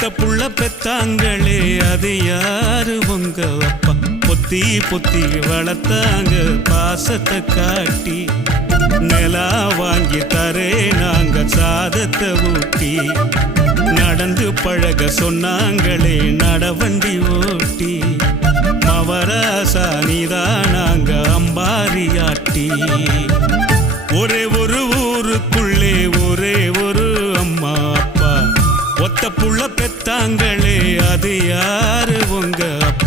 ஒத்த புள்ள பெத்தாங்களே அது யாரு உங்க அப்பா பொத்தி பொத்தி வளர்த்தாங்க பாசத்தை காட்டி நிலா வாங்கி தரே நாங்க சாதத்தை ஊட்டி நடந்து பழக சொன்னாங்களே நடவண்டி ஓட்டி மவராசா நீதான் நாங்க அம்பாரியாட்டி ஒரே ஒரு ஊருக்குள்ளே ஒரே ஒரு அம்மா அப்பா ஒத்த புள்ள பெத்தாங்களே அது யாரு உங்க அப்பா